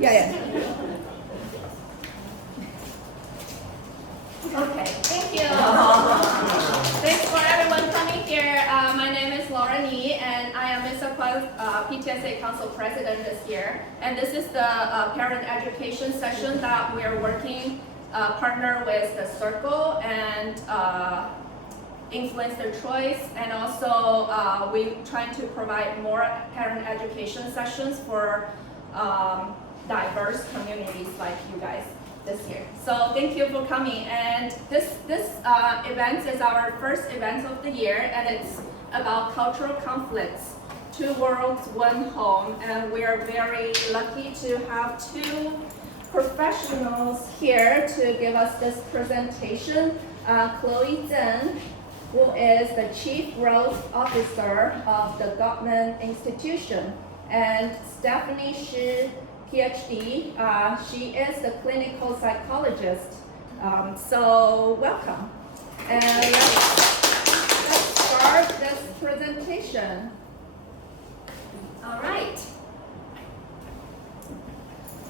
Yeah. Okay, thank you. Thanks for everyone coming here. My name is Laura Nee, and I am Mr. PTSA Council President this year. And this is the parent education session that we are working partner with the Circle and Influence Their Choice, and also we're trying to provide more parent education sessions for diverse communities like you guys this year. So thank you for coming. And this event is our first event of the year, and it's about cultural conflicts, 2 worlds, 1 home. And we are very lucky to have 2 professionals here to give us this presentation. Chloe Zheng, who is the Chief Growth Officer of the government institution, and Stephanie Shi, PhD. She is the clinical psychologist. So welcome. And let's start this presentation. All right.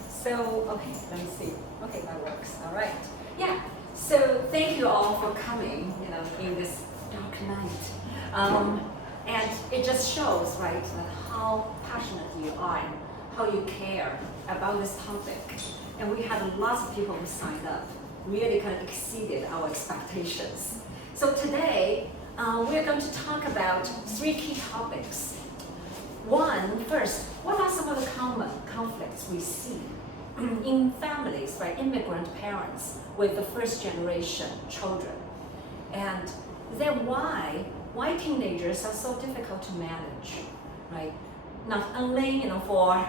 So, okay, let me see. Okay, that works. All right. Yeah. So thank you all for coming, in this dark night. And it just shows, right, how passionate you are and how you care about this topic. And we had lots of people who signed up, really kind of exceeded our expectations. So today, we're going to talk about 3 key topics. First, what are some of the common conflicts we see in families, right, immigrant parents with the first generation children? And then why teenagers are so difficult to manage, right? Not only, for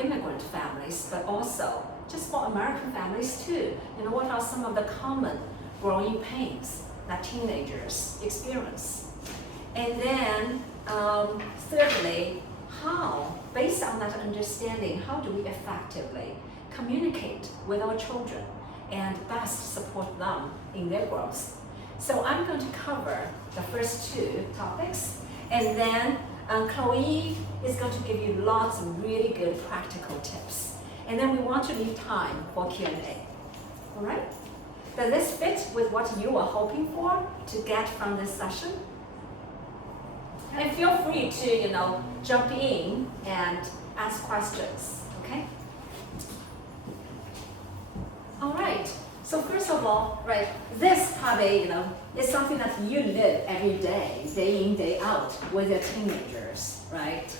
immigrant families, but also just for American families too. What are some of the common growing pains that teenagers experience? And then, thirdly, based on that understanding, how do we effectively communicate with our children and best support them in their growth? So I'm going to cover the first 2 topics, and then Chloe is going to give you lots of really good practical tips. And then we want to leave time for Q&A. All right? Does this fit with what you were hoping for to get from this session? And feel free to, jump in and ask questions, okay? All right. So first of all, right, this probably, is something that you live every day in, day out with your teenagers, right?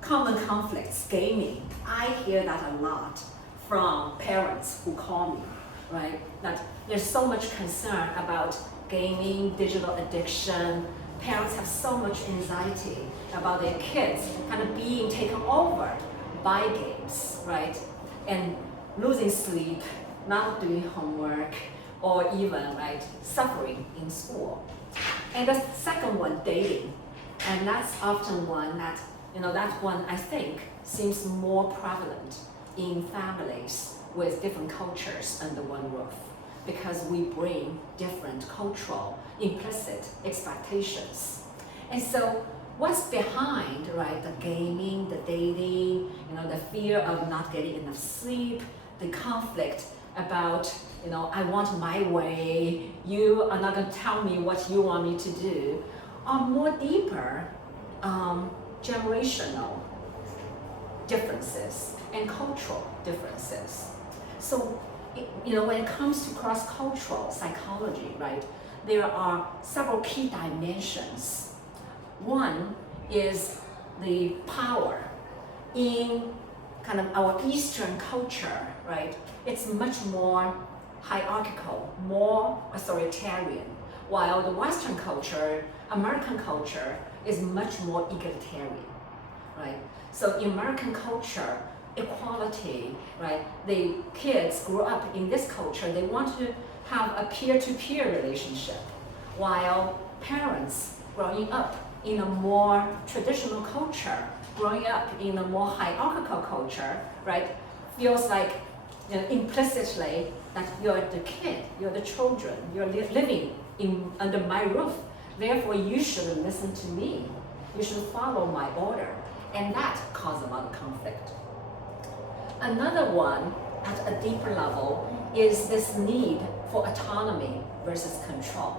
Common conflicts, gaming. I hear that a lot from parents who call me, right? That there's so much concern about gaming, digital addiction. Parents have so much anxiety about their kids kind of being taken over by games, right? And losing sleep, not doing homework, or even, right, suffering in school. And the second one, dating. And that's often one that, that one I think seems more prevalent in families with different cultures under one roof, because we bring different cultural implicit expectations. And so what's behind, right, the gaming, the dating, the fear of not getting enough sleep, the conflict about, I want my way, you are not going to tell me what you want me to do, are more deeper generational differences and cultural differences. So, when it comes to cross-cultural psychology, right, there are several key dimensions. One is the power. In kind of our Eastern culture, right, it's much more hierarchical, more authoritarian, while the Western culture, American culture, is much more egalitarian, right? So in American culture, equality, right, the kids grew up in this culture, they want to have a peer-to-peer relationship, while parents growing up in a more traditional culture, growing up in a more hierarchical culture, right, feels like implicitly that you're the kid, you're the children, you're living under my roof, therefore you should listen to me, you should follow my order, and that causes a lot of conflict. another one at a deeper level is this need for autonomy versus control.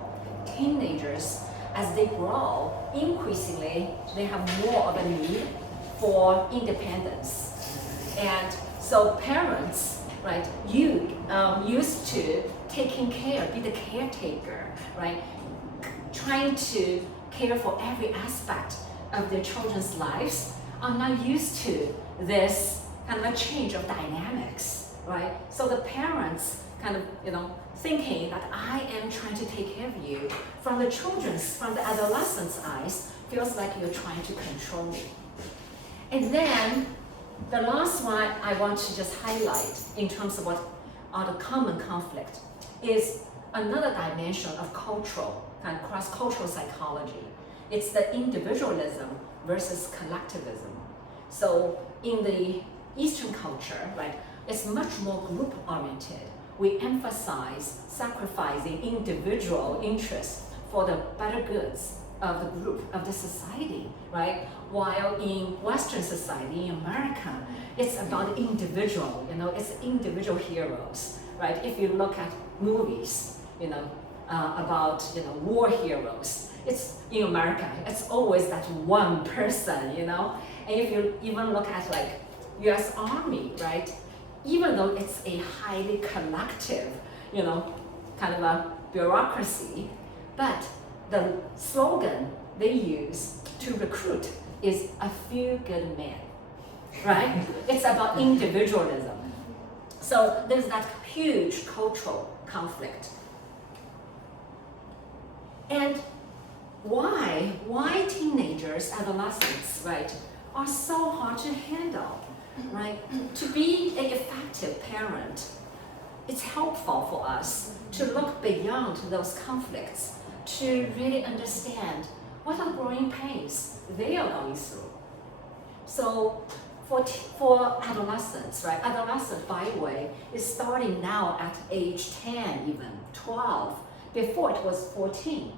Teenagers, as they grow, increasingly they have more of a need for independence. And so parents, right, you used to taking care, be the caretaker, right, trying to care for every aspect of their children's lives, are now used to this kind of a change of dynamics, right? So the parents kind of, thinking that I am trying to take care of you, from the adolescent's eyes, feels like you're trying to control me. And then the last one I want to just highlight in terms of what are the common conflict is another dimension of cultural, kind of cross-cultural psychology. It's the individualism versus collectivism. So in the Eastern culture, right, it's much more group-oriented. We emphasize sacrificing individual interests for the better goods of the group, of the society, right? While in Western society, in America, it's about individual, it's individual heroes, right? If you look at movies, about, war heroes, it's in America, it's always that one person, And if you even look at like US Army, right? Even though it's a highly collective, kind of a bureaucracy, but the slogan they use to recruit is a few good men, right? It's about individualism. So there's that huge cultural conflict. And why teenagers, adolescents, right, are so hard to handle, right? To be an effective parent, it's helpful for us to look beyond those conflicts, to really understand what are growing pains they are going through. So for adolescents, right? Adolescent, by the way, is starting now at age 10, even 12. Before it was 14.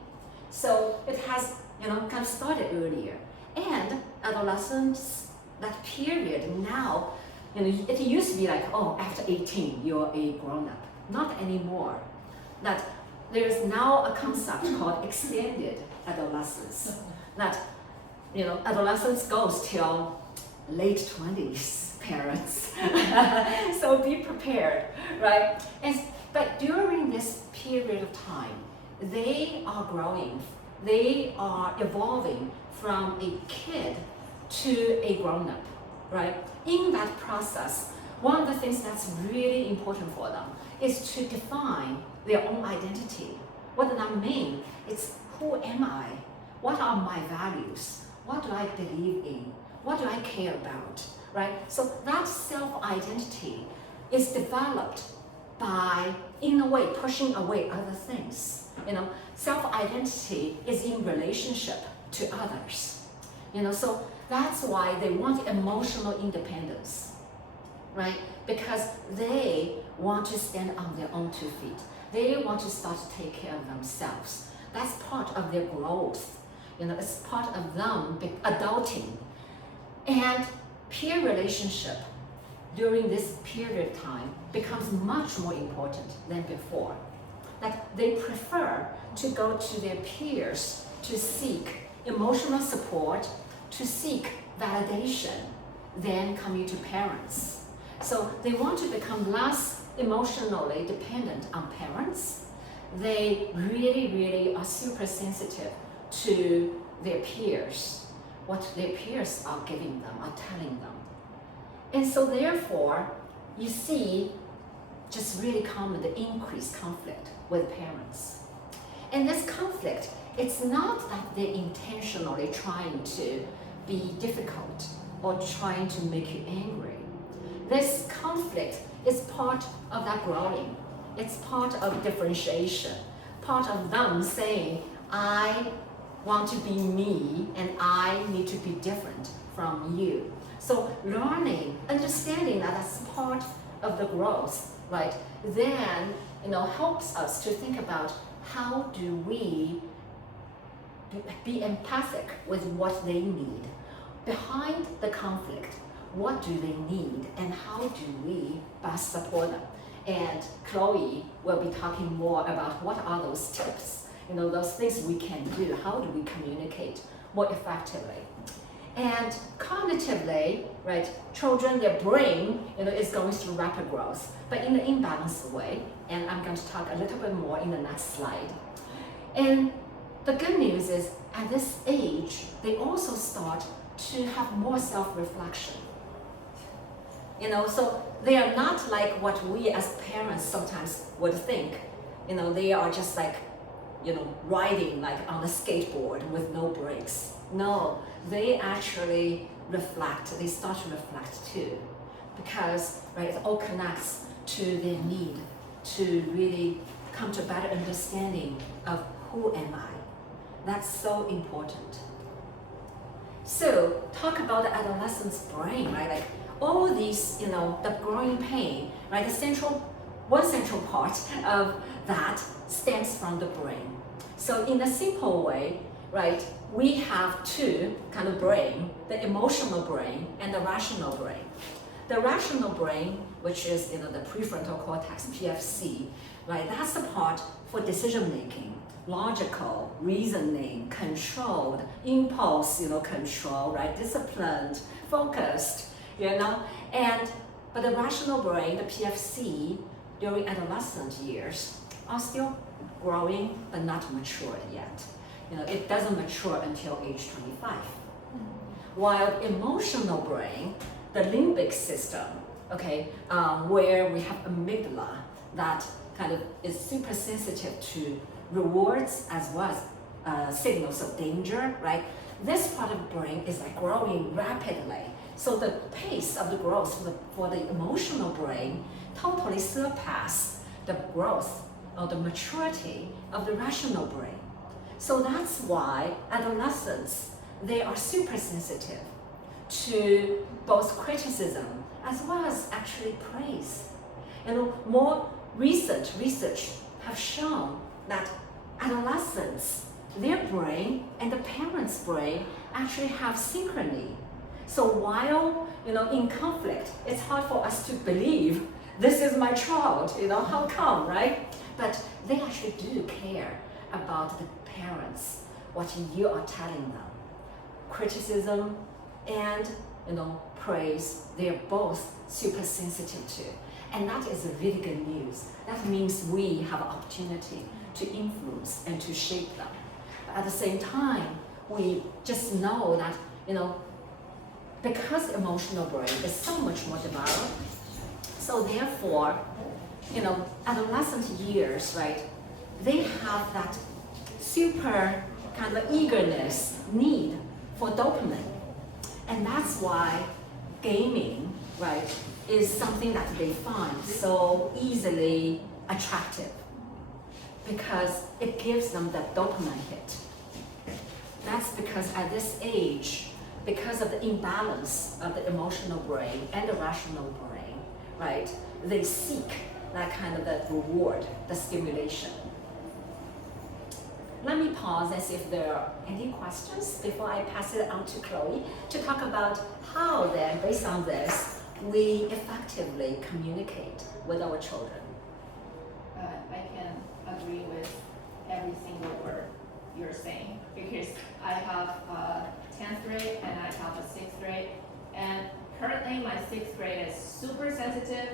So it has, kind of started earlier. And adolescence, that period now, it used to be like, oh, after 18, you're a grown-up. Not anymore. That there's now a concept called extended adolescence. That, adolescence goes till late 20s, parents. So be prepared, right? But during this period of time, they are growing, they are evolving from a kid to a grown-up, right? In that process, one of the things that's really important for them is to define their own identity. What does that mean? It's who am I? What are my values? What do I believe in? What do I care about, right? So that self-identity is developed by, in a way, pushing away other things. Self-identity is in relationship to others. So that's why they want emotional independence, right? Because they want to stand on their own 2 feet. They want to start to take care of themselves. That's part of their growth. It's part of them adulting. And peer relationship during this period of time becomes much more important than before. That they prefer to go to their peers to seek emotional support, to seek validation, than coming to parents. So they want to become less emotionally dependent on parents. They really, really are super sensitive to their peers, what their peers are giving them, are telling them. And so therefore, you see just really common the increased conflict with parents. And this conflict, it's not that they're intentionally trying to be difficult or trying to make you angry. This conflict is part of that growing. It's part of differentiation, part of them saying, I want to be me and I need to be different from you. So learning, understanding that that's part of the growth, right? Then, helps us to think about how do we be empathic with what they need. Behind the conflict, what do they need and how do we best support them. And Chloe will be talking more about what are those tips, those things we can do, how do we communicate more effectively. And cognitively, right, children, their brain, is going through rapid growth, but in an imbalanced way, and I'm going to talk a little bit more in the next slide. And the good news is, at this age, they also start to have more self-reflection. So they are not like what we as parents sometimes would think. They are just like, riding like on a skateboard with no brakes. No, they actually reflect, they start to reflect too. Because, right, it all connects to their need to really come to a better understanding of who am I. That's so important. So, talk about the adolescent's brain, right? Like all these, the growing pain, right? One central part of that stems from the brain. So in a simple way, right, we have two kind of brain, the emotional brain and the rational brain. The rational brain, which is the prefrontal cortex, PFC, right, that's the part for decision making, logical, reasoning, controlled, impulse, control, right, disciplined, focused, but the rational brain, the PFC, during adolescent years are still growing but not matured yet. It doesn't mature until age 25. While emotional brain, the limbic system, okay, where we have amygdala that kind of is super sensitive to rewards as well as signals of danger, right? This part of the brain is like growing rapidly. So the pace of the growth for the emotional brain totally surpass the growth or the maturity of the rational brain. So that's why adolescents, they are super sensitive to both criticism as well as actually praise. More recent research have shown that adolescents, their brain and the parents' brain actually have synchrony. So while in conflict, it's hard for us to believe this is my child, how come, right? But they actually do care about the parents, what you are telling them. Criticism and praise, they're both super sensitive to. And that is really good news. That means we have an opportunity to influence and to shape them. But at the same time, we just know that, because emotional brain is so much more developed, so therefore, adolescent years, right, they have that super kind of eagerness, need for dopamine. And that's why gaming, right, is something that they find so easily attractive because it gives them that dopamine hit. That's because at this age, because of the imbalance of the emotional brain and the rational brain, right, they seek that kind of that reward, the stimulation. Let me pause and see if there are any questions before I pass it on to Chloe to talk about how then, based on this, we effectively communicate with our children. I can agree with every single word you're saying because I have a 10th grade and I have a 6th grade, and currently my 6th grade is super sensitive,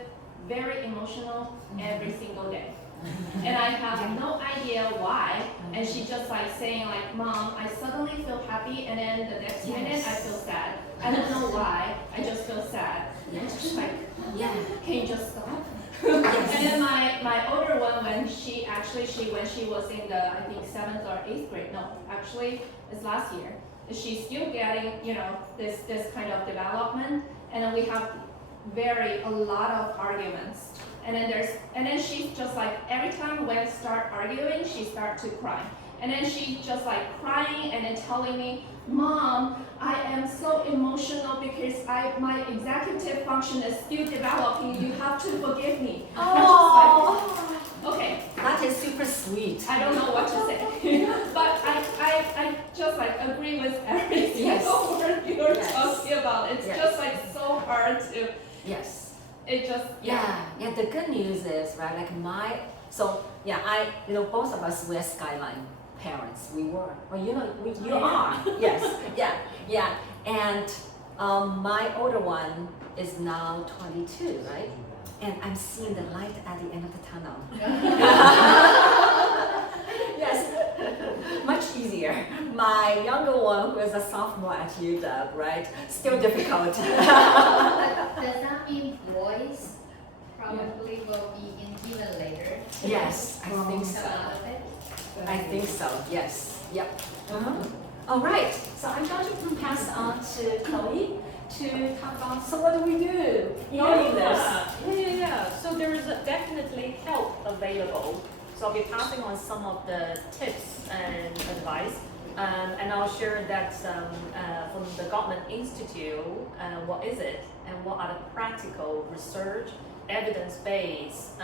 very emotional every single day. And I have no idea why, and she just like saying like, Mom, I suddenly feel happy, and then the next minute I feel sad. I don't know why, I just feel sad. Just like, can you just stop? And then my older one, when she was in the, I think 7th or 8th grade, no, actually it's last year, she's still getting, this kind of development, and then we have a lot of arguments. And then she's just like, every time when we start arguing, she starts to cry. And then she's just like crying and then telling me, Mom, I am so emotional because my executive function is still developing. You have to forgive me. Oh. Like, okay. That is super sweet. I don't know what to say. But I I just like agree with every Yes. single word you're Yes. talking about. It's Yes. just like so hard to. Yes. It just Yeah. The good news is, right, like both of us were Skyline parents. We were. Well, you are. Yes. Yeah. And my older one is now 22, right? And I'm seeing the light at the end of the tunnel. Yes, much easier. My younger one, who is a sophomore at UW, right? Still difficult. Does that mean boys probably will be in even later? Yes, I think Come so. out of it? I think so, yes. Yep. All right, so I'm going to pass on to Chloe to talk about, so what do we do? Knowing this. Yeah. So there is definitely help available. So I'll be passing on some of the tips and advice. And I'll share that from the Gottman Institute, what is it and what are the practical research, evidence-based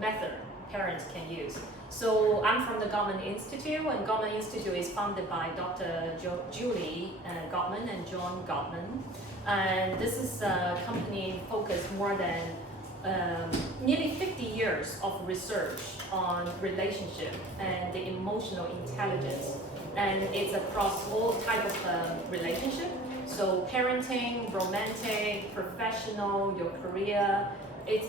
method parents can use. So I'm from the Gottman Institute, and Gottman Institute is founded by Dr. Julie Gottman and John Gottman. And this is a company focused more than nearly 50 years of research on relationship and the emotional intelligence. And it's across all types of relationship. So parenting, romantic, professional, your career. It's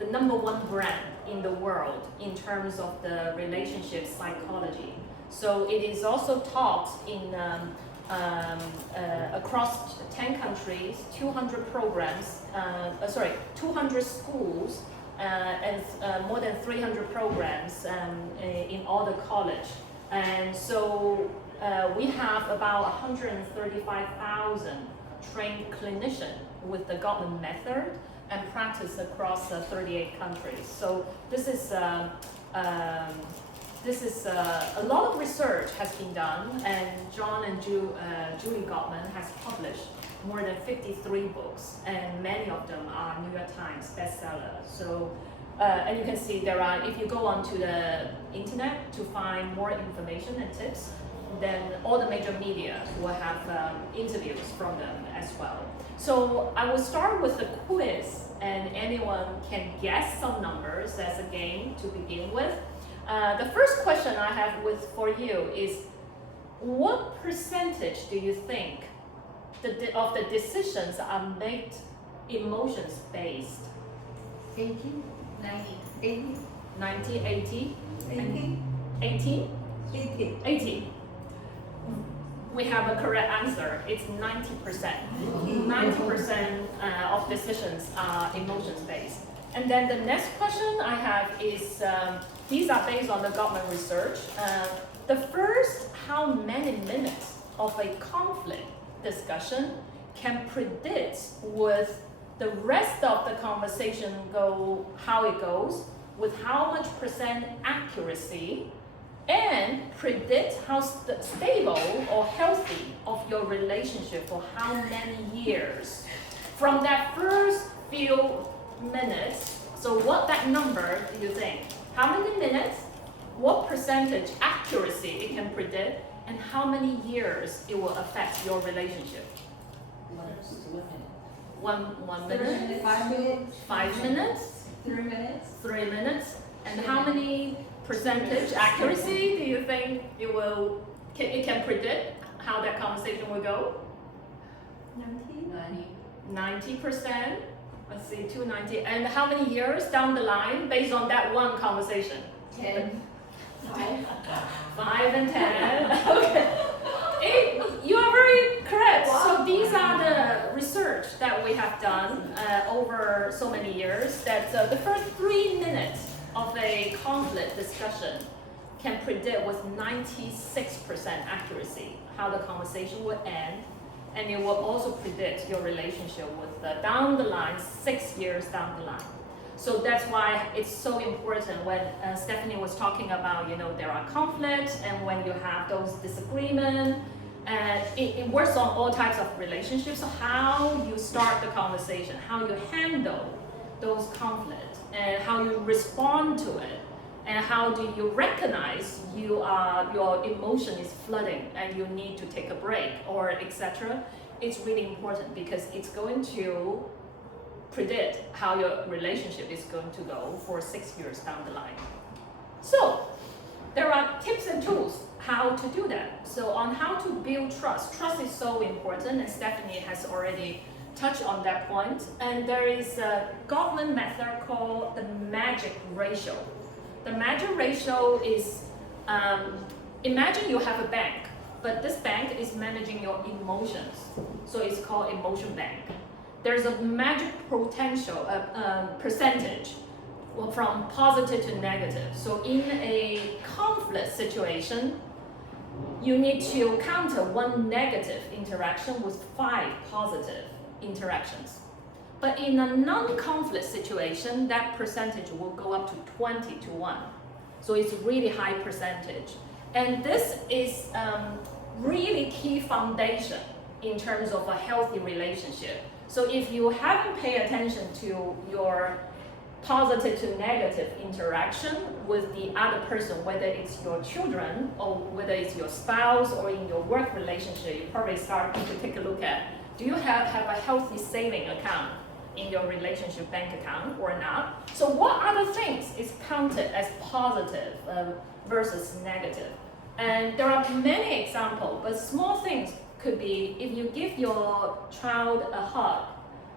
the #1 brand in the world in terms of the relationship psychology. So it is also taught in across 10 countries, 200 programs, 200 schools, and more than 300 programs in all the college. And so we have about 135,000 trained clinicians with the Gottman method and practice across 38 countries. So this is a lot of research has been done, and John and Julie Gottman has published more than 53 books, and many of them are New York Times bestsellers. So, and you can see there are, if you go onto the internet to find more information and tips, then all the major media will have interviews from them as well. So I will start with the quiz, and anyone can guess some numbers as a game to begin with. The first question I have for you is, what percentage do you think of the decisions are made emotions based? 80, 90, 80. 90, 80? 80. 80? 80. 80. We have a correct answer. It's 90%. 90% of decisions are emotions based. And then the next question I have is, these are based on the Gottman research. The first, how many minutes of a conflict discussion can predict with the rest of the conversation how it goes, with how much percent accuracy, and predict how stable or healthy of your relationship for how many years. From that first few minutes, so what that number do you think? How many minutes, what percentage accuracy it can predict, and how many years it will affect your relationship? 1 minute? 5 minutes. 5 minutes? 3 minutes. 3 minutes? And how many percentage accuracy do you think it can predict how that conversation will go? 90%. Let's see, 290. And how many years down the line based on that one conversation? 10. 5 and 10. Okay. You are very correct. Wow. So these are the research that we have done over so many years, that the first 3 minutes of a conflict discussion can predict with 96% accuracy how the conversation will end, and it will also predict your relationship with down the line, 6 years down the line. So that's why it's so important when Stephanie was talking about, there are conflicts, and when you have those disagreements, it works on all types of relationships. So how you start the conversation, how you handle those conflicts, and how you respond to it, and how do you recognize your emotion is flooding and you need to take a break or etc. It's really important because it's going to predict how your relationship is going to go for 6 years down the line. So there are tips and tools how to do that. So on how to build trust. Trust is so important, and Stephanie has already touched on that point. And there is a Gottman method called the magic ratio. The magic ratio is, imagine you have a bank, but this bank is managing your emotions. So it's called emotion bank. There's a magic potential, percentage from positive to negative. So in a conflict situation, you need to counter 1 negative interaction with 5 positive interactions. But in a non-conflict situation, that percentage will go up to 20 to 1. So it's really high percentage. And this is really key foundation in terms of a healthy relationship. So if you haven't paid attention to your positive to negative interaction with the other person, whether it's your children or whether it's your spouse or in your work relationship, you probably start to take a look at, do you have a healthy saving account in your relationship bank account or not? So what other things is counted as positive versus negative? And there are many examples, but small things could be if you give your child a hug,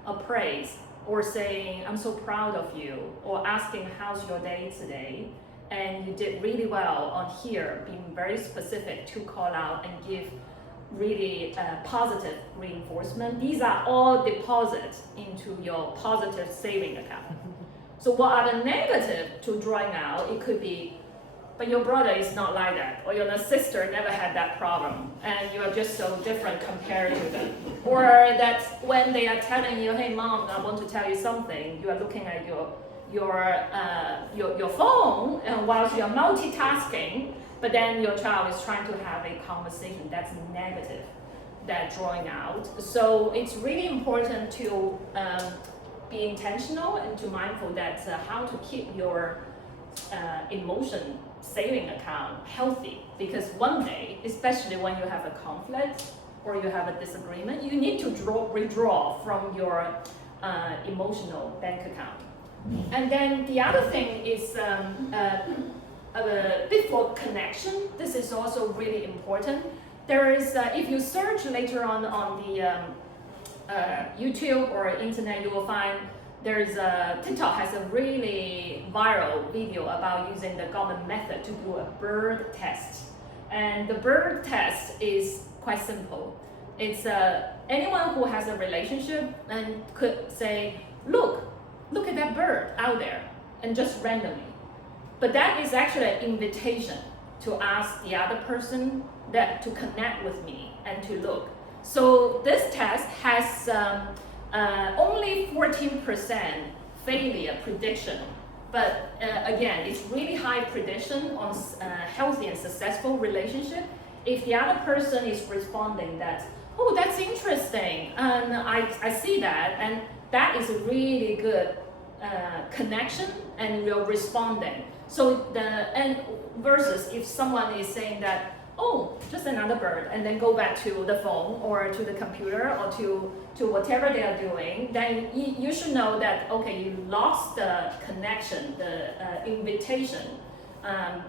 a praise, or saying, I'm so proud of you, or asking, how's your day today? And you did really well on here, being very specific to call out and give really positive reinforcement. These are all deposits into your positive saving account. So what are the negative to drawing out? It could be, but your brother is not like that, or your sister never had that problem, and you are just so different compared to them. Or that when they are telling you, hey mom, I want to tell you something, you are looking at your phone, and whilst you are multitasking, but then your child is trying to have a conversation. That's negative, that drawing out. So it's really important to be intentional and to mindful that how to keep your emotion saving account healthy, because one day, especially when you have a conflict or you have a disagreement, you need to withdraw from your emotional bank account. And then the other thing is a bit for connection. This is also really important. There is, if you search later on the YouTube or internet, you will find there's TikTok has a really viral video about using the Gottman method to do a bird test. And the bird test is quite simple. It's anyone who has a relationship and could say, look at that bird out there, and just randomly. But that is actually an invitation to ask the other person that to connect with me and to look. So this test has only 14% failure prediction, but again, it's really high prediction on healthy and successful relationship. If the other person is responding that, oh, that's interesting, and I see that, and that is a really good connection, and you're responding. So and versus if someone is saying that, oh, just another bird, and then go back to the phone or to the computer or to whatever they are doing, then you should know that, okay, you lost the connection, the invitation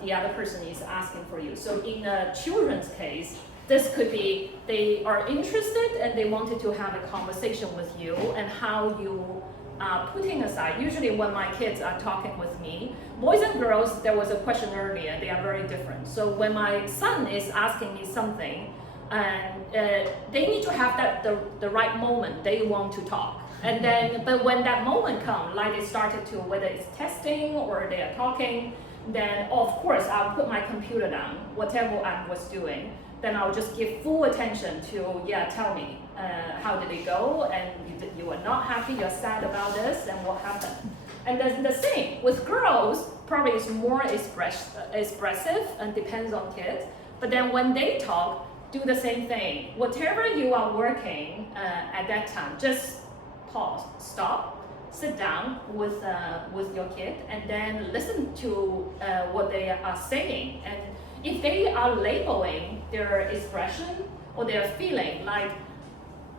the other person is asking for you. So in a children's case, this could be they are interested and they wanted to have a conversation with you, and how you are putting aside. Usually when my kids are talking with me, boys and girls, there was a question earlier, they are very different. So when my son is asking me something, and they need to have that the right moment they want to talk. And then, but when that moment comes, like they started to, whether it's testing or they are talking, then of course I'll put my computer down, whatever I was doing. Then I'll just give full attention to, yeah, tell me, how did it go? And you were not happy, you're sad about this, and what happened? And then the same with girls, probably it's more expressive and depends on kids. But then when they talk, do the same thing. Whatever you are working at that time, just pause, stop, sit down with your kid and then listen to what they are saying. And if they are labeling their expression or their feeling, like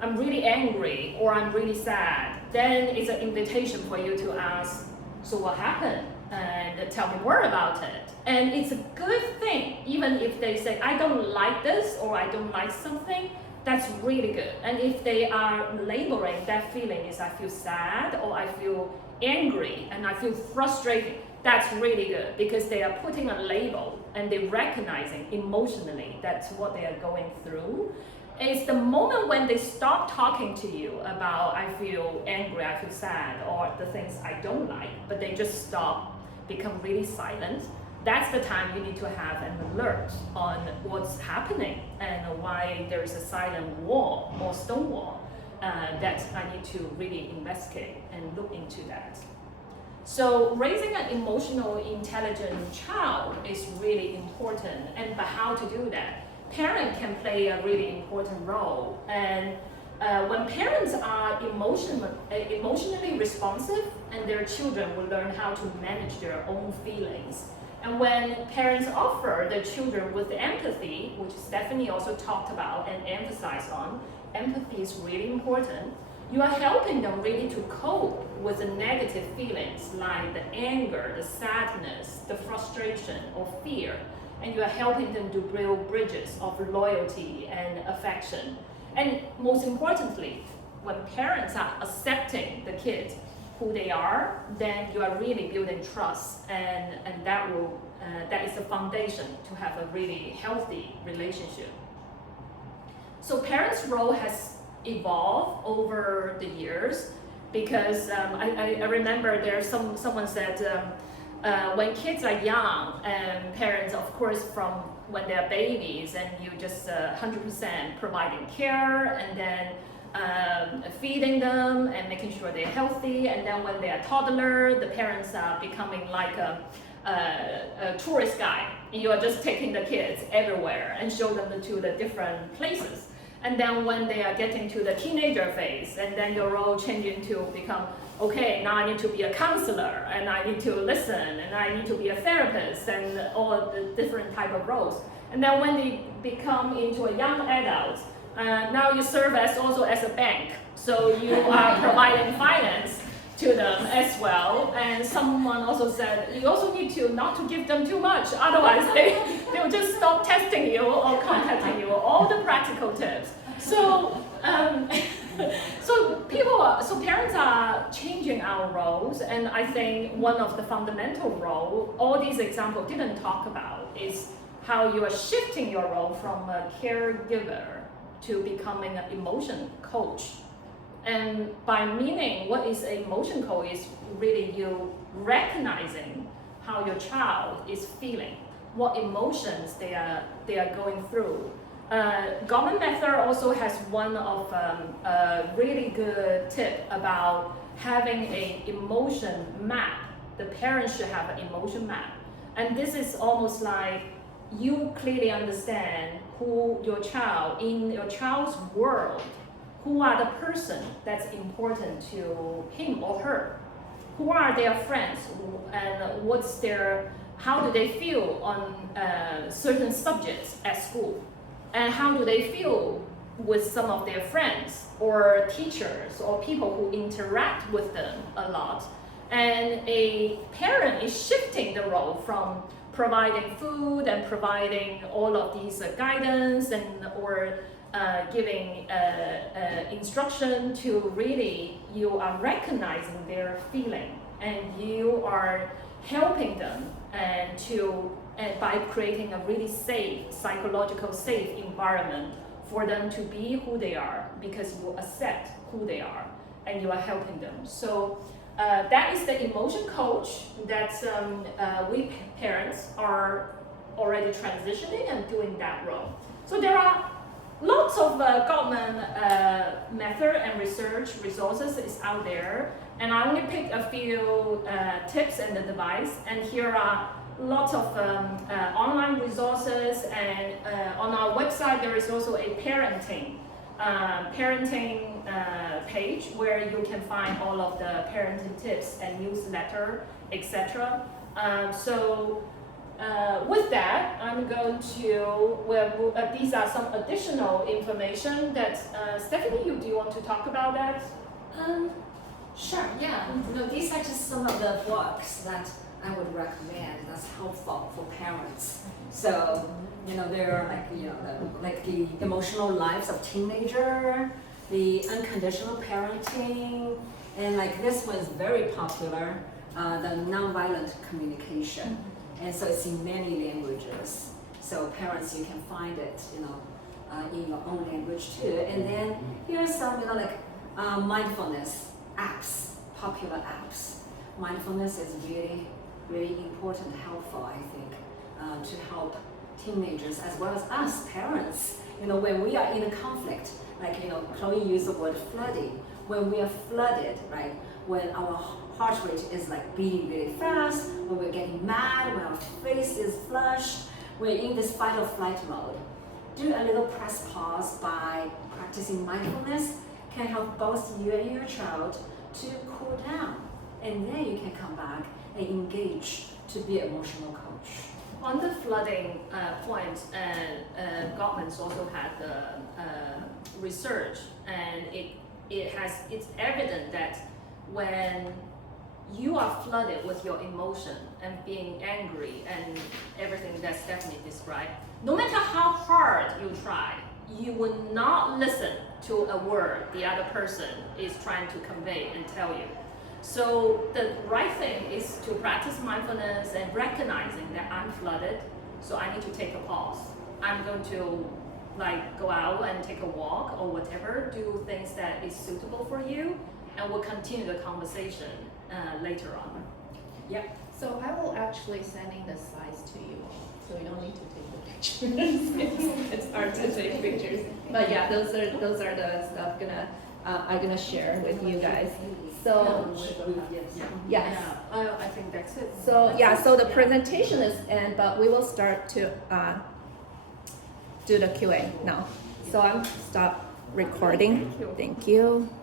I'm really angry or I'm really sad, then it's an invitation for you to ask, so what happened? And tell me more about it. And it's a good thing, even if they say, I don't like this or I don't like something, that's really good. And if they are labeling that feeling is I feel sad or I feel angry and I feel frustrated, that's really good because they are putting a label and they're recognizing emotionally that's what they are going through. It's the moment when they stop talking to you about I feel angry, I feel sad, or the things I don't like, but they just stop, become really silent. That's the time you need to have an alert on what's happening and why there is a silent wall or stone wall that I need to really investigate and look into that. So raising an emotional intelligent child is really important, and but how to do that? Parents can play a really important role, and when parents are emotionally responsive, and their children will learn how to manage their own feelings. And when parents offer their children with empathy, which Stephanie also talked about and emphasized on, empathy is really important. You are helping them really to cope with the negative feelings like the anger, the sadness, the frustration or fear. And you are helping them to build bridges of loyalty and affection. And most importantly, when parents are accepting the kids who they are, then you are really building trust, and that is the foundation to have a really healthy relationship. So parents' role has evolved over the years because I remember there's someone said when kids are young, parents, of course, from when they're babies, and you just 100% providing care, and then feeding them and making sure they're healthy. And then when they're toddler, the parents are becoming like a tourist guide. You are just taking the kids everywhere and show them to the different places. And then when they are getting to the teenager phase, and then your role changing to become, okay, now I need to be a counselor, and I need to listen, and I need to be a therapist, and all the different type of roles. And then when they become into a young adult, now you serve as also as a bank. So you are providing finance to them as well. And someone also said, you also need to not to give them too much, otherwise they will just stop testing you or contacting you, all the practical tips. So so parents are changing our roles, and I think one of the fundamental role all these examples didn't talk about is how you are shifting your role from a caregiver to becoming an emotion coach. And by meaning what is an emotion coach is really you recognizing how your child is feeling, what emotions they are going through. Gottman method also has one of a really good tip about having an emotion map. The parents should have an emotion map. And this is almost like you clearly understand who your child, in your child's world, who are the person that's important to him or her, who are their friends, and what's their, how do they feel on certain subjects at school, and how do they feel with some of their friends or teachers or people who interact with them a lot. And a parent is shifting the role from providing food and providing all of these guidance and or giving instruction to really you are recognizing their feeling, and you are helping them and by creating a really safe, psychological safe environment for them to be who they are, because you accept who they are and you are helping them. So that is the emotion coach that we parents are already transitioning and doing that role. So there are lots of Gottman method and research resources is out there, and I only picked a few tips and advice, and here are lots of online resources, and on our website there is also a parenting parenting page where you can find all of the parenting tips and newsletter, etc. With that, I'm going to, these are some additional information that, Stephanie, do you want to talk about that? Sure, yeah. No, these are just some of the books that I would recommend that's helpful for parents. So, there are the emotional lives of teenager, the unconditional parenting, and this one is very popular, the nonviolent communication. And so it's in many languages. So parents, you can find it, in your own language too. And then here's some, mindfulness apps, popular apps. Mindfulness is really, really important, helpful, I think, to help teenagers as well as us parents. When we are in a conflict, Chloe used the word flooding. When we are flooded, right? When our heart rate is beating really fast, when we're getting mad, when our face is flushed, we're in this fight or flight mode. Do a little press pause by practicing mindfulness can help both you and your child to cool down. And then you can come back and engage to be an emotional coach. On the flooding point, governments also had research, and it's evident that when you are flooded with your emotion and being angry and everything that Stephanie described, no matter how hard you try, you will not listen to a word the other person is trying to convey and tell you. So the right thing is to practice mindfulness and recognizing that I'm flooded, so I need to take a pause. I'm going to go out and take a walk or whatever, do things that is suitable for you, and we'll continue the conversation later on. Yep. So I will actually sending the slides to you, so you don't need to take the pictures. It's hard to take pictures, but yeah, those are the stuff I'm gonna share with you guys. So yes. I think that's it. So yeah, so the presentation is end, but we will start to do the QA now. So I'm stop recording. Thank you.